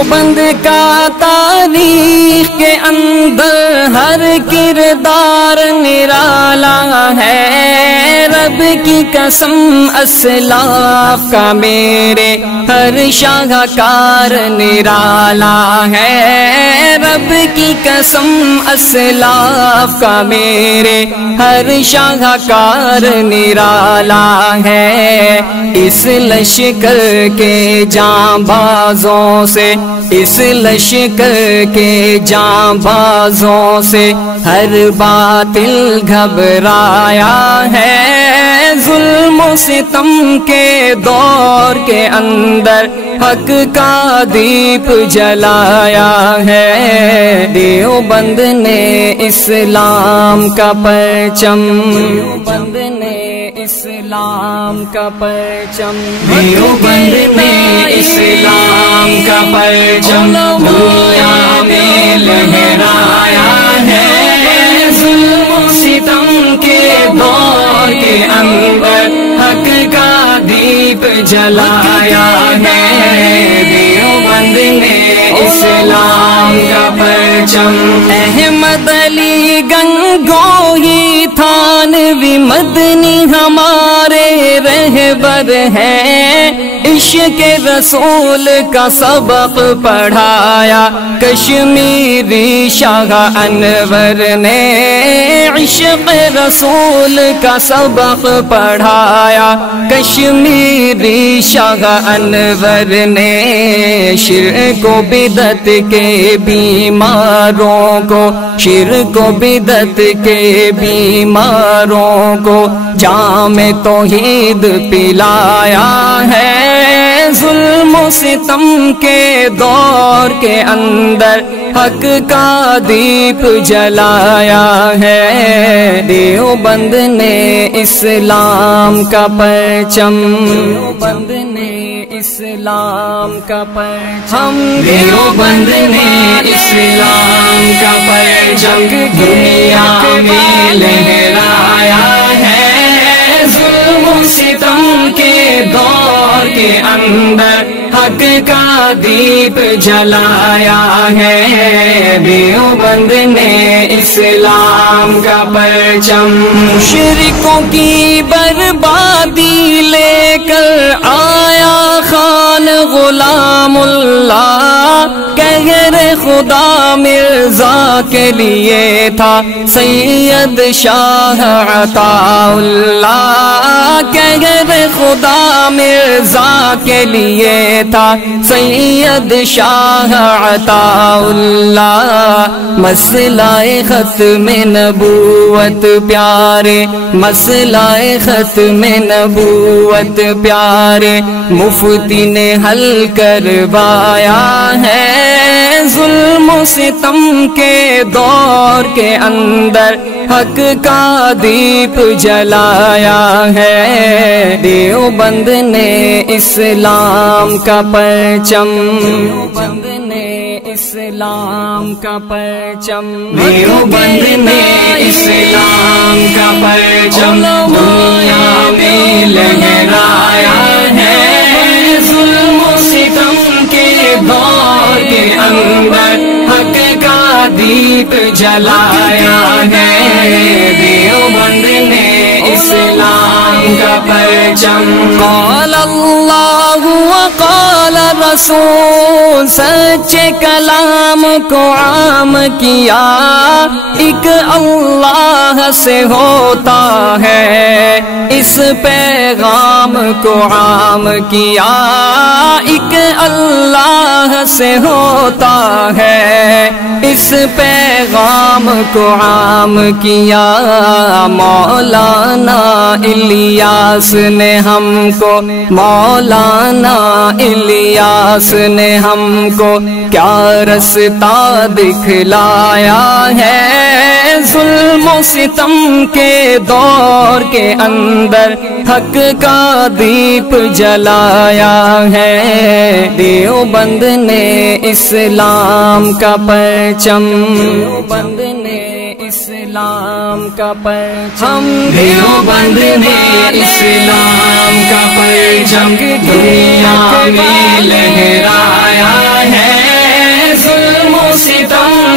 دیوبند کا تاریخ کے اندر ہر کردار نرالا ہے، رب کی قسم اسلاف کا میرے ہر شاہکار نرالا ہے، رب کی قسم اسلاف کا میرے ہر شاہکار نرالا ہے۔ اس لشکر کے جانبازوں سے، اس لشکر کے جانبازوں سے ہر باطل گھبرایا ہے، ظلم و ستم کے دور کے اندر حق کا دیپ جلایا ہے۔ دیوبند نے اسلام کا پرچم، دیوبند نے اسلام کا پرچم، دیوبند نے اسلام کا پرچم دنیا میں لہرایا ہے، ظلم و ستم کے دور کے اندر حق کا دیپ جلایا ہے۔ دیوبند نے اسلام کا پرچم، احمد علی گنگوہی تھانوی مدنی ہمارے رہبر ہیں، عشق رسول کا سبق پڑھایا کشمیری شاہ انور نے، عشق رسول کا سبق پڑھایا کشمیری شاہ انور نے، شرک و بدعت کے بیماروں کو، شرک و بدعت کے بیماروں کو جام توحید پلایا ہے، ظلم و ستم کے دور کے اندر حق کا دیپ جلایا ہے۔ دیوبند نے اسلام کا پرچم، دیوبند نے اسلام کا پرچم، دیوبند نے اسلام کا پرچم دنیا میں لہرایا ہے، ظلم و ستم کے دور کے اندر حق کا دیپ جلایا ہے۔ دیوبند نے اسلام کا پرچم، مشرکوں کی بربادی لے کر آیا خان غلام اللہ، قہر خدا مرزا کے لیے تھا سید شاہ عطا اللہ، قہر خدا مرزا کے لیے تھا سید شاہ عطا اللہ، مسئلہ ختم نبوت پیارے، مسئلہ ختم نبوت پیارے مفتی نے حل کروایا ہے، ظلم و ستم کے دور کے اندر حق کا دیپ جلایا ہے۔ دیوبند نے اسلام کا پرچم، دیوبند نے اسلام کا پرچم، دیوبند نے اسلام کا پرچم دنیا میں لہرایا ہے، ظلم و ستم کے دور کے اندر حق کا دیپ جلایا ہے۔ دیوبند نے اسلام کا پرچم، قال اللہ وقال رسول، سچے کلام کو عام کیا، ایک اللہ سے ہوتا ہے، اس پیغام کو عام کیا، ایک اللہ سے ہوتا ہے، اس پیغام کو عام کیا۔ مولانا الیاس نے ہم کو، مولانا الیاس نے ہم کو کیا رستہ دکھلایا ہے، ظلم و ستم کے دور کے اندر حق کا دیپ جلایا ہے۔ دیوبند نے اسلام کا پرچم، دیوبند نے اسلام کا پرچم، دیوبند نے اسلام کا پرچم دنیا میں لہرایا ہے،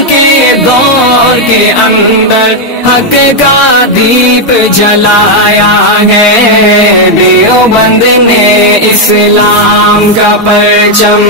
کے دور کے اندر حق کا دیپ جلایا ہے، دیوبند نے اسلام کا پرچم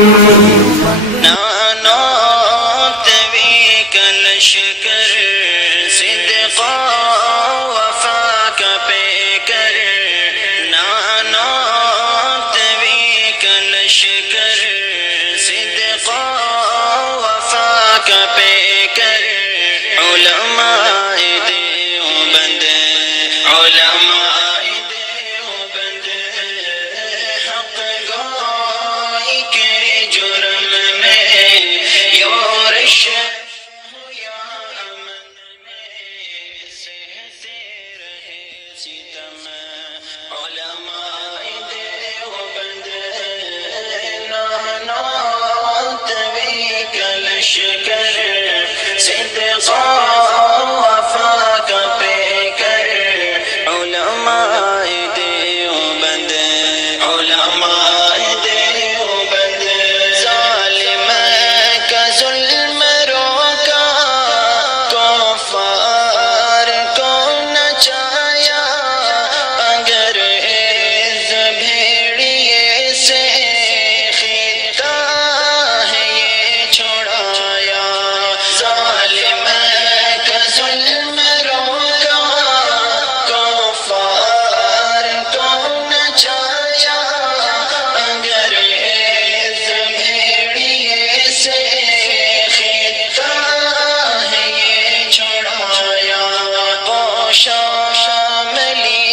شاملی